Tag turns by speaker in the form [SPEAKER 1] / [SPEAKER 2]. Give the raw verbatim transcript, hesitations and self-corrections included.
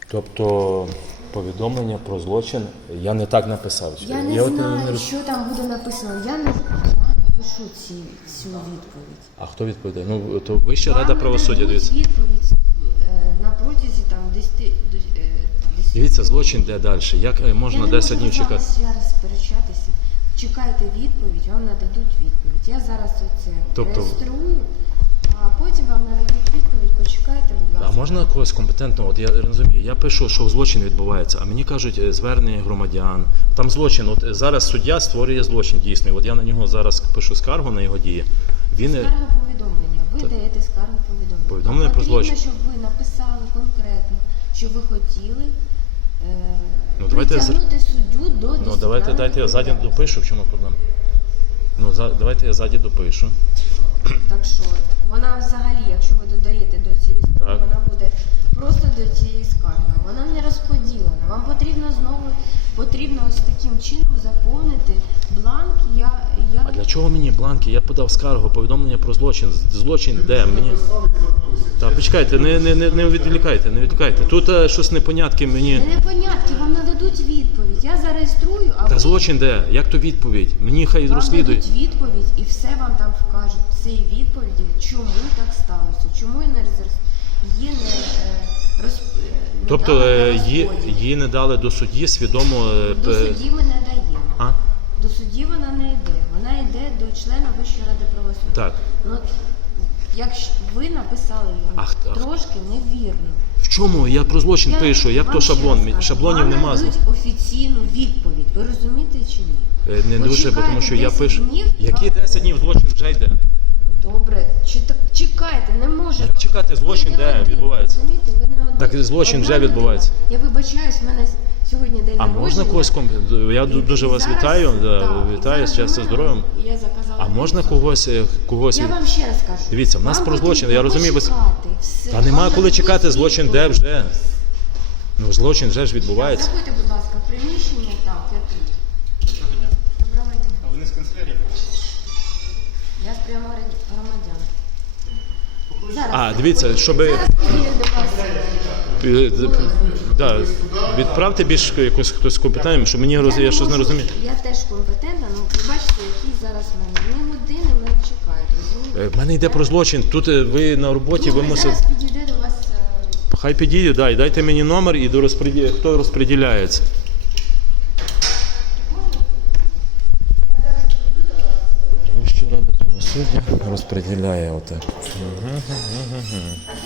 [SPEAKER 1] Тобто повідомлення про злочин я не так написав.
[SPEAKER 2] Я не
[SPEAKER 1] я
[SPEAKER 2] знаю,
[SPEAKER 1] от не...
[SPEAKER 2] що там буде написано. Я не пишу ці, цю відповідь.
[SPEAKER 1] А хто відповідає? Ну, то Вища Рада
[SPEAKER 2] Вам
[SPEAKER 1] правосуддя,
[SPEAKER 2] нададуть
[SPEAKER 1] дивіться.
[SPEAKER 2] відповідь е, на протязі там десяти...
[SPEAKER 1] Дивіться, злочин де далі. Як е, можна десять днів чекати?
[SPEAKER 2] Я не можу зараз сперечатися. Чекайте відповідь, вам нададуть відповідь. Я зараз оце
[SPEAKER 1] Тобто-
[SPEAKER 2] реєструю, а потім вам нададуть відповідь, почекайте, будь
[SPEAKER 1] А
[SPEAKER 2] ласка.
[SPEAKER 1] можна когось компетентного? От я розумію, я пишу, що злочин відбувається, а мені кажуть е, звернення громадян. Там злочин. От е, зараз суддя створює злочин дійсний. От я на нього зараз пишу скаргу на його дії. Він е,
[SPEAKER 2] Скарга повідомлення. Ви даєте скаргу повідомлення.
[SPEAKER 1] Повідомлення
[SPEAKER 2] Вам
[SPEAKER 1] про злочин.
[SPEAKER 2] потрібно, щоб ви написали конкретно, що ви хотіли е,
[SPEAKER 1] Ну, давайте
[SPEAKER 2] притягнути суддю до
[SPEAKER 1] ну давайте
[SPEAKER 2] дисциплінарної
[SPEAKER 1] дайте я ззаді
[SPEAKER 2] відповідальності.
[SPEAKER 1] допишу, в чому проблема. Ну за, давайте я ззаді допишу.
[SPEAKER 2] Так що, вона взагалі, якщо ви додаєте до цієї скарги,
[SPEAKER 1] Так.
[SPEAKER 2] вона буде просто до цієї скарги. Вона не розподілена. Вам потрібно знову, потрібно ось таким чином заповнити бланк. Я, я...
[SPEAKER 1] А для чого мені бланки? Я подав скаргу, повідомлення про злочин. Злочин де? Мені... Та почекайте, не, не, не, не відволікайте, не відволікайте. Тут е, щось непонятки мені.
[SPEAKER 2] Не непонятки, вам нададуть відповідь. Я зареєструю, а
[SPEAKER 1] Та
[SPEAKER 2] ви
[SPEAKER 1] злочин де? Як то відповідь? Мені хай
[SPEAKER 2] вам
[SPEAKER 1] розслідують.
[SPEAKER 2] дадуть відповідь і все вам там вкажуть. В цій відповіді, чому так сталося, чому не роз- її не е, роз... не
[SPEAKER 1] Тобто
[SPEAKER 2] дали
[SPEAKER 1] е,
[SPEAKER 2] на
[SPEAKER 1] її,
[SPEAKER 2] розподіл.
[SPEAKER 1] її не дали до судді свідомо. е,
[SPEAKER 2] До
[SPEAKER 1] п-
[SPEAKER 2] судді ми не даємо.
[SPEAKER 1] А?
[SPEAKER 2] До судді вона не йде. Вона йде до члена Вищої ради правосуддя.
[SPEAKER 1] Так.
[SPEAKER 2] Ну, якщо ви написали її
[SPEAKER 1] А хто-
[SPEAKER 2] трошки невірно.
[SPEAKER 1] В чому? Я про злочин
[SPEAKER 2] Я
[SPEAKER 1] пишу. Як
[SPEAKER 2] вам
[SPEAKER 1] то
[SPEAKER 2] ще
[SPEAKER 1] шаблон?
[SPEAKER 2] раз кажу,
[SPEAKER 1] Шаблонів
[SPEAKER 2] вам
[SPEAKER 1] нема.
[SPEAKER 2] дадуть офіційну відповідь. Ви розумієте чи ні?
[SPEAKER 1] Е, Не дуже, бо тому
[SPEAKER 2] Почекайте
[SPEAKER 1] що я
[SPEAKER 2] десять
[SPEAKER 1] пишу.
[SPEAKER 2] днів,
[SPEAKER 1] Які
[SPEAKER 2] вам-
[SPEAKER 1] десять днів злочин вже йде?
[SPEAKER 2] Добре, чи так чекайте, не може.
[SPEAKER 1] Як чекати? Злочин
[SPEAKER 2] Ви не
[SPEAKER 1] де
[SPEAKER 2] один,
[SPEAKER 1] відбувається?
[SPEAKER 2] Розумієте? Ви не один.
[SPEAKER 1] Так злочин вже
[SPEAKER 2] Одна людина.
[SPEAKER 1] відбувається.
[SPEAKER 2] Я вибачаюсь, в мене сьогодні день
[SPEAKER 1] А
[SPEAKER 2] народження.
[SPEAKER 1] можна когось комп... Я
[SPEAKER 2] І
[SPEAKER 1] дуже вас
[SPEAKER 2] зараз-
[SPEAKER 1] вітаю. Да,
[SPEAKER 2] так, і
[SPEAKER 1] вітаю з
[SPEAKER 2] зараз
[SPEAKER 1] щастя,
[SPEAKER 2] у мене-
[SPEAKER 1] здоров'ям.
[SPEAKER 2] Я заказала.
[SPEAKER 1] А можна
[SPEAKER 2] піцу.
[SPEAKER 1] когось е, когось
[SPEAKER 2] Я
[SPEAKER 1] від-
[SPEAKER 2] вам ще раз кажу.
[SPEAKER 1] Дивіться, в нас
[SPEAKER 2] Вам
[SPEAKER 1] про злочин,
[SPEAKER 2] потрібно
[SPEAKER 1] я розумію, ви-
[SPEAKER 2] почекати. Все.
[SPEAKER 1] Та
[SPEAKER 2] Вам
[SPEAKER 1] нема коли
[SPEAKER 2] дадуть
[SPEAKER 1] чекати, злочин де
[SPEAKER 2] відповідь.
[SPEAKER 1] вже. Ну злочин вже ж відбувається.
[SPEAKER 2] Заходьте, будь ласка, в приміщення. Так, я тут. Доброго дня.
[SPEAKER 3] А ви не з канцелярії?
[SPEAKER 2] Я з прямо громадян. Зараз.
[SPEAKER 1] А, дивіться, щоб
[SPEAKER 2] Зараз підійде до вас.
[SPEAKER 1] е, да, відправте більш якось хтось з компетентним, щоб мені роз...
[SPEAKER 2] Я
[SPEAKER 1] я
[SPEAKER 2] не
[SPEAKER 1] щось не
[SPEAKER 2] можу.
[SPEAKER 1] розумію.
[SPEAKER 2] Я теж компетентна, ну ви бачите, які зараз в мене. Дві години мене чекають, розумієте?
[SPEAKER 1] Е, В мене йде про злочин. Тут е, ви на роботі, ви
[SPEAKER 2] Добре,
[SPEAKER 1] мусите.
[SPEAKER 2] зараз підійде до вас. е,
[SPEAKER 1] Хай підійде, да, і дайте мені номер і до розпреді... хто розподіляється. Вища рада правосуддя розподіляє отак. Угу, угу, угу.